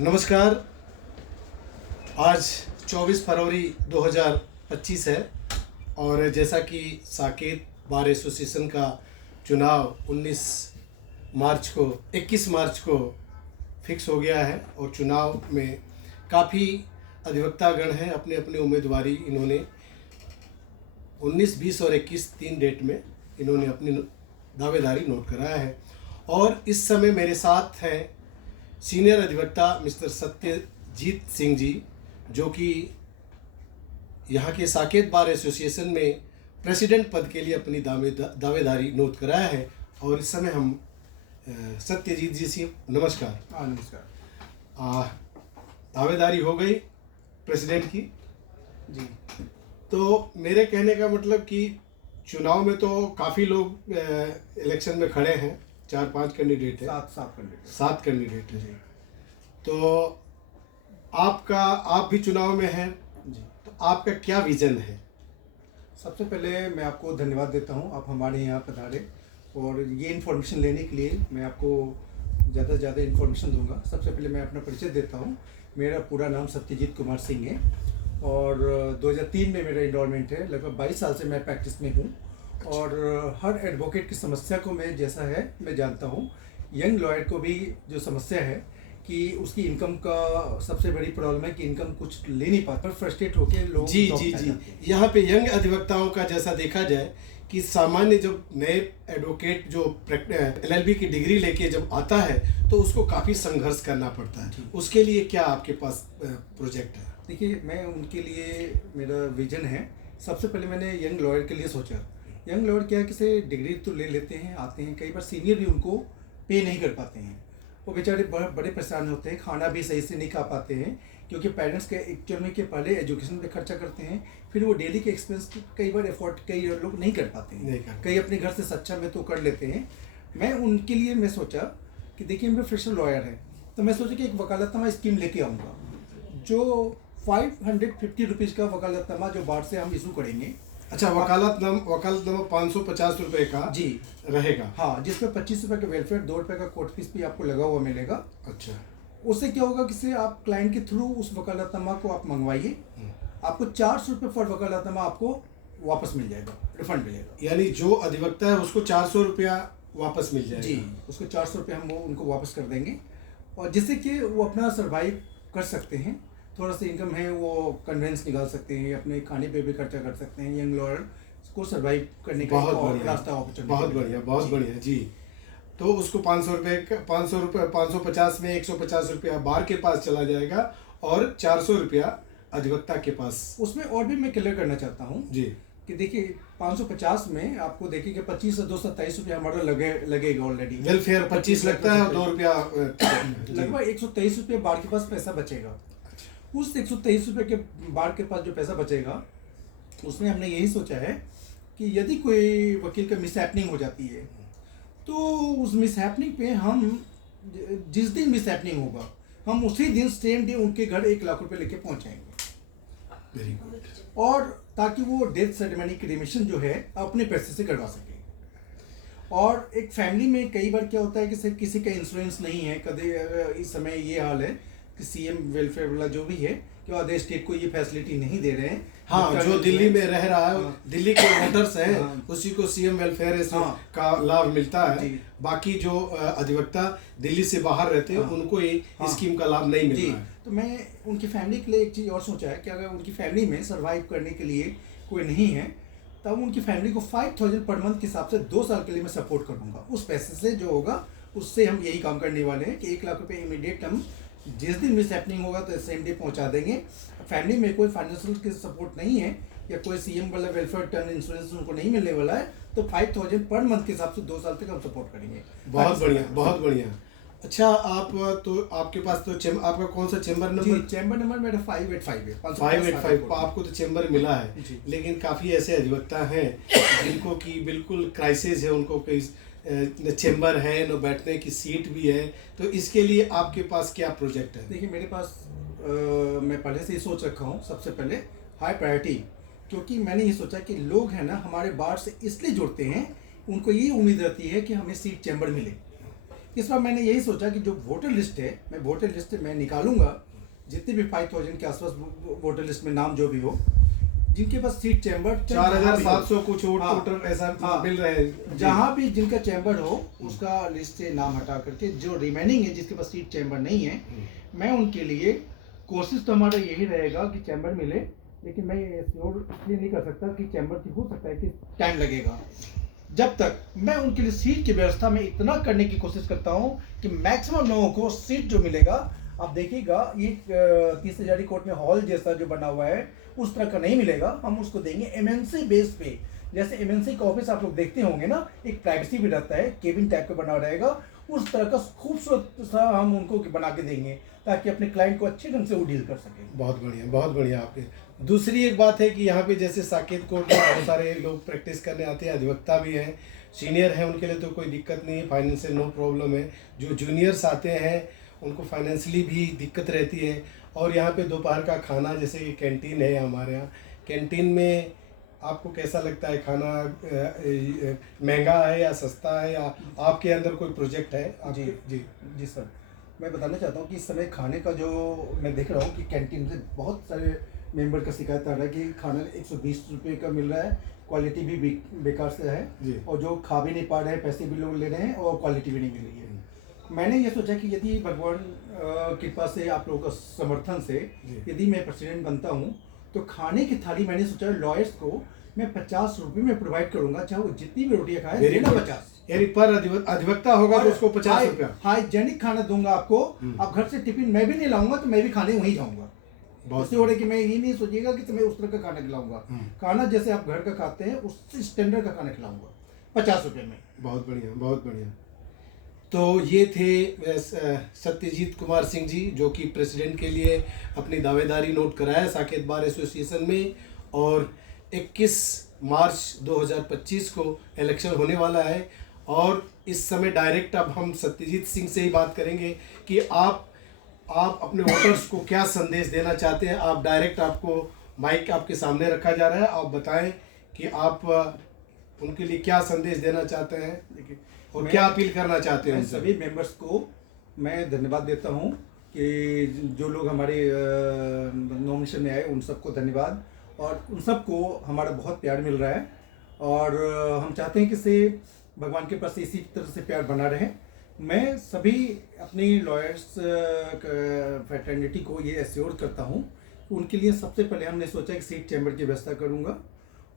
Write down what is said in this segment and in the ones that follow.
नमस्कार। आज 24 फरवरी 2025 है और जैसा कि साकेत बार एसोसिएशन का चुनाव 21 मार्च को फिक्स हो गया है और चुनाव में काफ़ी अधिवक्तागण हैं, अपने अपने उम्मीदवारी इन्होंने 19, 20 और 21 तीन डेट में इन्होंने अपनी दावेदारी नोट कराया है। और इस समय मेरे साथ हैं सीनियर अधिवक्ता मिस्टर सत्यजीत सिंह जी, जो कि यहाँ के साकेत बार एसोसिएशन में प्रेसिडेंट पद के लिए अपनी दावेदारी नोट कराया है। और इस समय हम सत्यजीत जी से नमस्कार। नमस्कार। दावेदारी हो गई प्रेसिडेंट की जी। तो मेरे कहने का मतलब कि चुनाव में तो काफ़ी लोग इलेक्शन में खड़े हैं, 4-5 कैंडिडेट हैं, सात कैंडिडेट हैं। तो आप भी चुनाव में हैं जी। तो आपका क्या विजन है? सबसे पहले मैं आपको धन्यवाद देता हूं, आप हमारे यहाँ पधारे और ये इन्फॉर्मेशन लेने के लिए मैं आपको ज़्यादा से ज़्यादा इन्फॉर्मेशन दूंगा। सबसे पहले मैं अपना परिचय देता हूं। मेरा पूरा नाम सत्यजीत कुमार सिंह है और 2003 में मेरा इनरोलमेंट है। लगभग 22 साल से मैं प्रैक्टिस में हूँ और हर एडवोकेट की समस्या को मैं जैसा है मैं जानता हूँ। यंग लॉयर को भी जो समस्या है कि उसकी इनकम का सबसे बड़ी प्रॉब्लम है कि इनकम कुछ ले नहीं पाता, फ्रस्ट्रेट होकर लोग जी यहाँ पे यंग अधिवक्ताओं का जैसा देखा जाए कि सामान्य जब नए एडवोकेट जो LLB की डिग्री लेके जब आता है तो उसको काफ़ी संघर्ष करना पड़ता है। उसके लिए क्या आपके पास प्रोजेक्ट है? देखिए, मैं उनके लिए मेरा विजन है। सबसे पहले मैंने यंग लॉयर के लिए सोचा। यंग लॉयर क्या है कि से डिग्री तो ले लेते हैं, आते हैं, कई बार सीनियर भी उनको पे नहीं कर पाते हैं। वो बेचारे बड़े परेशान होते हैं, खाना भी सही से नहीं खा पाते हैं क्योंकि पेरेंट्स के एक्चुअल में के पहले एजुकेशन पे खर्चा करते हैं, फिर वो डेली के एक्सपेंस कई बार अफोर्ड कई लोग नहीं कर पाते हैं। कई अपने घर से सच्चा में तो कर लेते हैं। मैं उनके लिए मैं सोचा कि देखिए, मेरा फ्रेशर लॉयर है तो मैं सोचा कि एक वकालतनामा स्कीम लेके आऊँगा जो 550 रुपीज़ का वकालतनामा जो बार से हम इशू करेंगे। अच्छा, वकालतनामा 550 रुपये का जी रहेगा। हाँ, जिसमें 25 रुपये का वेलफेयर, 2 रुपये का कोर्ट फीस भी आपको लगा हुआ मिलेगा। अच्छा, उससे क्या होगा कि आप क्लाइंट के थ्रू उस वकालतनामा को आप मंगवाइए, आपको 400 रुपये फॉर वकालतनामा आपको वापस मिल जाएगा, रिफंड मिलेगा। यानी जो अधिवक्ता है उसको 400 रुपया वापस मिल जाएगा। जी, उसको 400 रुपये हम वो उनको वापस कर देंगे और जिससे कि वो अपना सर्वाइव कर सकते हैं। थोड़ा सा इनकम है, वो कन्वेंस निकाल सकते हैं, अपने खाने पे भी खर्चा कर सकते हैं। यंग लॉयर को सर्वाइव करने का रास्ता बहुत बढ़िया जी। तो उसको 550 में 150 रुपया बार के पास चला जाएगा और 400 रुपया अधिवक्ता के पास। उसमें और भी मैं क्लियर करना चाहता हूँ जी कि देखिए, 550 में आपको देखिए कि 25 से 227 रुपया हमारा लगेगा ऑलरेडी। वेलफेयर 25 लगता है और 2 रुपया लगभग 123 रुपये बार के पास पैसा बचेगा। उस 123 रुपये के बार के पास जो पैसा बचेगा उसमें हमने यही सोचा है कि यदि कोई वकील का मिसहैपनिंग हो जाती है तो उस मिसहैपनिंग पे हम जिस दिन मिसहैपनिंग होगा हम उसी दिन सेम डे उनके घर 1 लाख रुपए लेके पहुंचाएंगे। Very good. और ताकि वो डेथ सेरेमनी क्रिमेशन जो है अपने पैसे से करवा सके। और एक फैमिली में कई बार क्या होता है कि सिर्फ किसी का इंश्योरेंस नहीं है, कभी इस समय ये हाल है कि CM वेलफेयर वाला जो भी है कि अदर स्टेट को ये फैसिलिटी नहीं दे रहे हैं। हाँ, जो दिल्ली में रह रहा है, दिल्ली के वोटर्स हैं, उसी को CM वेलफेयर का लाभ मिलता है। बाकी जो अधिवक्ता दिल्ली से बाहर रहते हैं उनको ये स्कीम का लाभ नहीं मिलता है। तो मैं उनकी फैमिली के लिए एक चीज़ और सोचा है कि अगर उनकी फैमिली में सर्वाइव करने के लिए कोई नहीं है तब उनकी फैमिली को 5000 पर मंथ के हिसाब से 2 साल के लिए मैं सपोर्ट करूँगा। उस पैसे से जो होगा उससे हम यही काम करने वाले हैं कि 1 लाख रुपये इमीडिएट हम जिस दिन मिसहैपनिंग होगा तो सेम डे पहुंचा देंगे। फैमिली में कोई फाइनेंशियल की सपोर्ट नहीं है या कोई CM वाला वेलफेयर टर्म इंश्योरेंस उनको नहीं मिलने वाला है तो 5000 पर मंथ के हिसाब से 2 साल तक हम सपोर्ट करेंगे। बहुत बढ़िया। अच्छा, आप तो आपके पास तो आपका कौन सा चैम्बर नंबर? चैम्बर नंबर मेरा 585 है। 585 आपको तो चैम्बर मिला है, लेकिन काफ़ी ऐसे अधिवक्ता हैं जिनको की बिल्कुल क्राइसिस है, उनको कोई न चैम्बर है न बैठने की सीट भी है। तो इसके लिए आपके पास क्या प्रोजेक्ट है? देखिए, मेरे पास मैं पहले से ही सोच रखा हूँ। सबसे पहले हाई प्रायोरिटी, क्योंकि मैंने ये सोचा कि लोग हैं ना हमारे बार से इसलिए जुड़ते हैं, उनको ये उम्मीद रहती है कि हमें सीट चैम्बर मिले। इस बार मैंने यही सोचा कि जो वोटर लिस्ट है, मैं वोटर लिस्ट में निकालूंगा जितने भी 5000 के आसपास वोटर लिस्ट में नाम जो भी हो, जिनके पास सीट चैम्बर 4700 कुछ हाँ, वोटर ऐसा हाँ, मिल रहे हैं। जहाँ भी जिनका चैम्बर हो उसका लिस्ट से नाम हटा करके जो रिमेनिंग है जिसके पास सीट चैम्बर नहीं है, मैं उनके लिए कोशिश तो हमारा यही रहेगा कि चैम्बर मिले, लेकिन मैं ये श्योर इसलिए नहीं कर सकता कि चैम्बर की हो सकता है कि टाइम लगेगा। जब तक मैं उनके लिए सीट की व्यवस्था में इतना करने की कोशिश करता हूँ कि मैक्सिमम लोगों को सीट जो मिलेगा, आप देखिएगा ये 30 हजारी कोर्ट में हॉल जैसा जो बना हुआ है उस तरह का नहीं मिलेगा, हम उसको देंगे एमएनसी बेस पे। जैसे एमएनसी का ऑफिस आप लोग देखते होंगे ना, एक प्राइवेसी भी रहता है, केबिन टाइप का बना रहेगा, उस तरह का खूबसूरत सा हम उनको बना के देंगे ताकि अपने क्लाइंट को अच्छे ढंग से वो डील कर सके। बहुत बढ़िया, बहुत बढ़िया। आपके दूसरी एक बात है कि यहाँ पे जैसे साकेत कोर्ट में बहुत सारे लोग प्रैक्टिस करने आते हैं, अधिवक्ता भी हैं, सीनियर हैं, उनके लिए तो कोई दिक्कत नहीं है, फाइनेंशियल नो प्रॉब्लम है। जो जूनियर्स आते हैं उनको फाइनेंशियली भी दिक्कत रहती है। और यहाँ पे दोपहर का खाना, जैसे कि कैंटीन है हमारे यहाँ, कैंटीन में आपको कैसा लगता है खाना? महंगा है या सस्ता है, या आपके अंदर कोई प्रोजेक्ट है? जी जी जी सर, मैं बताना चाहता हूँ कि इस समय खाने का जो मैं देख रहा हूँ कि कैंटीन से बहुत सारे मेंबर का शिकायत आ रहा है कि खाना 120 रुपये का मिल रहा है, क्वालिटी भी बेकार से है जी। और जो खा भी नहीं पा रहे हैं, पैसे भी लोग ले रहे हैं और क्वालिटी भी नहीं मिल रही है। मैंने ये सोचा कि यदि भगवान कृपा से, आप लोगों का समर्थन से यदि मैं प्रेसिडेंट बनता हूँ तो खाने की थाली मैंने सोचा लॉयर्स को मैं 50 रुपये में प्रोवाइड करूंगा, चाहे वो जितनी भी रोटियां खाए, देना 50। यानी पर अधिवक्ता होगा तो उसको 50 रुपया हाइजेनिक खाना दूंगा आपको। आप घर से टिफिन मैं भी नहीं लाऊंगा तो मैं भी खाने वहीं जाऊंगा। उससे हो रहा है कि मैं ये नहीं सोचिएगा कि मैं उस तरह का खाना खिलाऊंगा, खाना जैसे आप घर का खाते हैं उस स्टैंडर्ड का खाना खिलाऊंगा 50 रुपये में। बहुत बढ़िया, बहुत बढ़िया। तो ये थे सत्यजीत कुमार सिंह जी, जो कि प्रेसिडेंट के लिए अपनी दावेदारी नोट कराया साकेत बार एसोसिएशन में। और 21 मार्च 2025 को इलेक्शन होने वाला है। और इस समय डायरेक्ट अब हम सत्यजीत सिंह से ही बात करेंगे कि आप अपने वोटर्स को क्या संदेश देना चाहते हैं। आप डायरेक्ट, आपको माइक आपके सामने रखा जा रहा है, आप बताएं कि आप उनके लिए क्या संदेश देना चाहते हैं और क्या अपील करना चाहते हैं। सभी मेंबर्स को मैं धन्यवाद देता हूं कि जो लोग हमारे नॉमिनेशन में आए उन सबको धन्यवाद, और उन सबको हमारा बहुत प्यार मिल रहा है और हम चाहते हैं कि से भगवान के पास इसी तरह से प्यार बना रहे। मैं सभी अपनी लॉयर्स फ्रेटर्निटी को ये एश्योर करता हूँ कि उनके लिए सबसे पहले हमने सोचा कि सीट चैम्बर की व्यवस्था करूँगा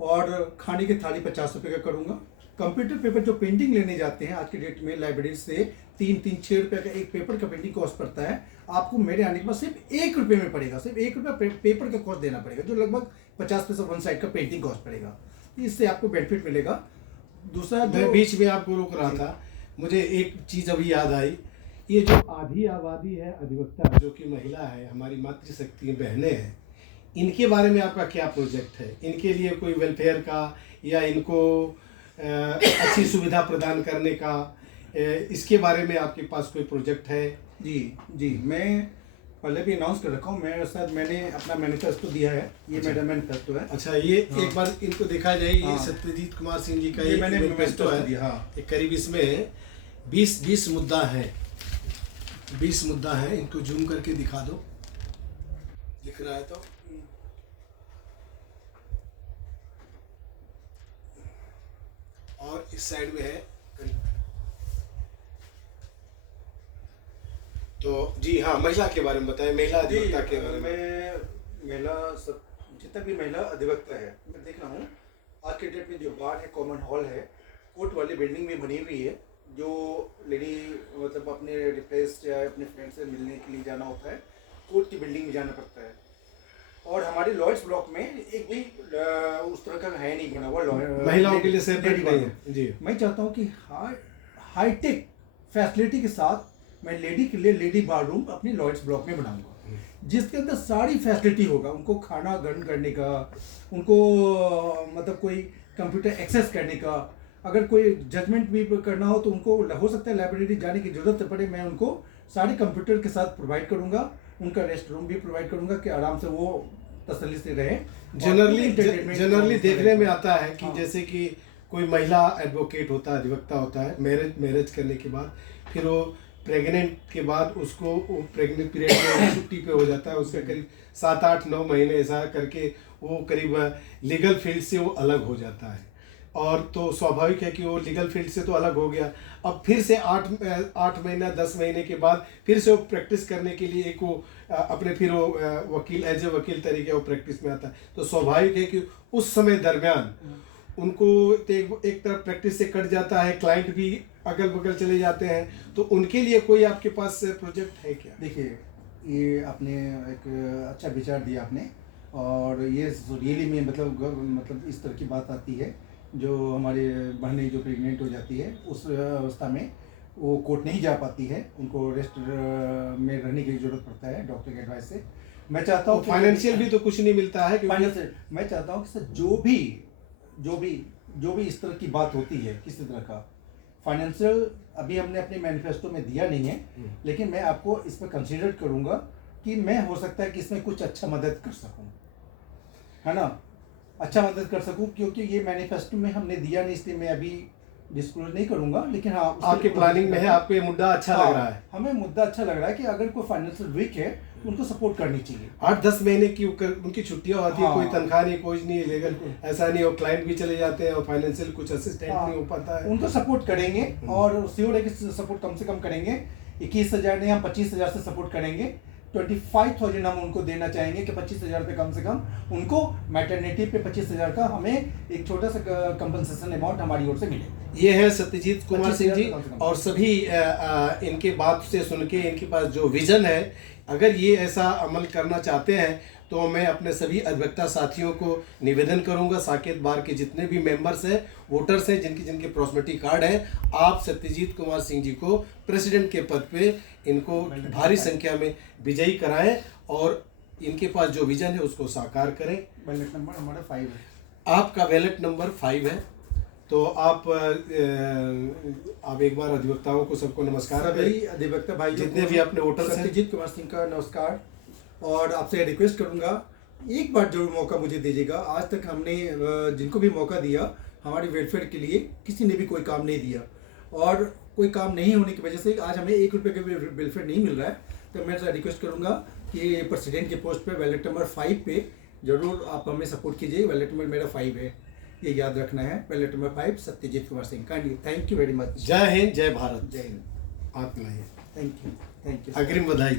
और खाने की थाली 50 रुपये का करूँगा। कंप्यूटर पेपर जो पेंटिंग लेने जाते हैं आज की डेट में लाइब्रेरी से 3-6 रुपये का एक पेपर का पेंटिंग कॉस्ट पड़ता है, आपको मेरे आने के बाद सिर्फ 1 रुपये में पड़ेगा, सिर्फ 1 रुपये पेपर का कॉस्ट देना पड़ेगा, जो लगभग 50 पैसा वन साइड का पेंटिंग कॉस्ट पड़ेगा। इससे आपको बेनिफिट मिलेगा। दूसरा, मैं बीच में आपको रोक रहा था, मुझे एक चीज़ अभी याद आई। ये जो आधी आबादी है अधिवक्ता, जो कि महिला है, हमारी मातृशक्ति बहनें हैं, इनके बारे में आपका क्या प्रोजेक्ट है? इनके लिए कोई वेलफेयर का या इनको अच्छी सुविधा प्रदान करने का, इसके बारे में आपके पास कोई प्रोजेक्ट है? जी, मैं पहले भी अनाउंस कर रखा हूँ, मेरे साथ मैंने अपना मैनिफेस्टो दिया है, ये मेरा मैनिफेस्टो है। अच्छा, ये एक बार इनको देखा जाए, ये सत्यजीत कुमार सिंह जी का ये मैनिफेस्टो है। एक करीब इसमें 20 मुद्दा है, 20 मुद्दा है। इनको जूम करके दिखा दो, दिख रहा है तो। और इस साइड में है तो जी हाँ, महिला के बारे में बताएं, महिला अधिवक्ता के बारे में। महिला सब जितना भी महिला अधिवक्ता है, मैं देख रहा हूँ आज के डेट में जो बार है, कॉमन हॉल है, कोर्ट वाली बिल्डिंग में बनी हुई है, जो लेडी मतलब अपने रिप्लेस या अपने फ्रेंड से मिलने के लिए जाना होता है, कोर्ट की बिल्डिंग में जाना पड़ता है। और हमारे लॉयर्स ब्लॉक में एक भी उस तरह का है नहीं बना हुआ महिलाओं के लिए सेपरेट नहीं है जी। मैं चाहता हूँ कि हाईटेक फैसिलिटी के साथ मैं लेडी के लिए लेडी बार रूम अपने लॉयर्स ब्लॉक में बनाऊंगा, जिसके अंदर सारी फैसिलिटी होगा, उनको खाना ग्रहण करने का, उनको मतलब कोई कंप्यूटर एक्सेस करने का, अगर कोई जजमेंट भी करना हो तो उनको हो सकता है लाइब्रेरी जाने की जरूरत पड़े, मैं उनको सारे कंप्यूटर के साथ प्रोवाइड करूंगा, उनका रेस्ट रूम भी प्रोवाइड करूंगा कि आराम से वो तसल्ली से रहे। जनरली देखने में आता है कि जैसे कि कोई महिला एडवोकेट होता है, अधिवक्ता होता है, मैरिज करने के बाद फिर वो प्रेग्नेंट के बाद उसको वो प्रेग्नेंट पीरियड में छुट्टी पे हो जाता है, उसका करीब 7-8-9 महीने ऐसा करके वो करीब लीगल फील्ड से वो अलग हो जाता है। और तो स्वाभाविक है कि वो लीगल फील्ड से तो अलग हो गया, अब फिर से 8 महीना 10 महीने के बाद फिर से वो प्रैक्टिस करने के लिए एक वो अपने फिर वो वकील एज ए वकील तरीके वो प्रैक्टिस में आता है। तो स्वाभाविक है कि उस समय दरमियान उनको एक तरफ प्रैक्टिस से कट जाता है, क्लाइंट भी अगल बगल चले जाते हैं, तो उनके लिए कोई आपके पास प्रोजेक्ट है क्या? देखिए, ये आपने एक अच्छा विचार दिया आपने, और ये रियली में मतलब इस तरह की बात आती है जो हमारे बहनें जो प्रेग्नेंट हो जाती है उस अवस्था में वो कोर्ट नहीं जा पाती है, उनको रेस्ट में रहने की ज़रूरत पड़ता है डॉक्टर के एडवाइस से। मैं चाहता हूँ फाइनेंशियल भी तो कुछ नहीं मिलता है फाइनेंशियल, मैं चाहता हूँ कि सर जो भी इस तरह की बात होती है किसी तरह का फाइनेंशियल अभी हमने अपने मैनिफेस्टो में दिया नहीं है, लेकिन मैं आपको इस पर कंसीडर करूँगा कि मैं हो सकता है कि इसमें कुछ अच्छा मदद कर सकूँ, है ना, अच्छा मदद कर सकूं, क्योंकि ये मैनिफेस्टो में हमने दिया नहीं, इसलिए मैं अभी डिस्क्लोज नहीं करूंगा। लेकिन हाँ, आपके प्लानिंग में है, आपको ये मुद्दा अच्छा लग रहा है? हमें मुद्दा अच्छा लग रहा है कि अगर कोई फाइनेंशियल वीक है उनको सपोर्ट करनी चाहिए। 8-10 महीने की उनकी छुट्टियां होती है, कोई तनख्वाह नहीं, कोई नहीं, लीगल ऐसा नहीं हो, क्लाइंट भी चले जाते हैं और फाइनेंशियल कुछ असिस्टेंट नहीं हो पाता है। उनको सपोर्ट करेंगे और श्योर है कि सपोर्ट कम से कम करेंगे। 21,000 नहीं, हम 25,000 से सपोर्ट करेंगे। 25,000 हम उनको देना चाहेंगे कि 25,000 पे कम से कम उनको मैटरनिटी पे 25,000 का हमें एक छोटा सा कंपनसेशन अमाउंट हमारी ओर से मिले। ये है सत्यजीत कुमार सिंह जी, और सभी इनके बात से सुन के इनके पास जो विजन है, अगर ये ऐसा अमल करना चाहते हैं तो मैं अपने सभी अधिवक्ता साथियों को निवेदन करूंगा, साकेत बार के जितने भी मेंबर्स हैं, वोटर्स हैं, जिनके प्रॉस्पेरिटी कार्ड है, आप सत्यजीत कुमार सिंह जी को प्रेसिडेंट के पद पे इनको भारी संख्या में विजयी कराएं और इनके पास जो विजन है उसको साकार करें। बैलेट नंबर हमारा 5 है। आपका बैलेट नंबर 5 है, तो आप एक बार अधिवक्ताओं को सबको नमस्कार। सभी अधिवक्ता भाई जितने भी अपने वोटर्स हैं, सत्यजीत कुमार सिंह का नमस्कार। और आपसे रिक्वेस्ट करूंगा, एक बार जरूर मौका मुझे दीजिएगा। आज तक हमने जिनको भी मौका दिया हमारे वेलफेयर के लिए, किसी ने भी कोई काम नहीं दिया, और कोई काम नहीं होने की वजह से आज हमें 1 रुपये का भी वेलफेयर नहीं मिल रहा है। तो मैं रिक्वेस्ट करूंगा कि प्रेसिडेंट के पोस्ट पे बैलेट नंबर 5 पे जरूर आप हमें सपोर्ट कीजिए। बैलेट नंबर मेरा 5 है, ये याद रखना है। Ballot number 5 Satyajit Kumar Singh. Kindly thank you very much. जय हिंद, जय भारत, जय हिंद। आप मिलाइए। Thank you. अग्रिम बधाई।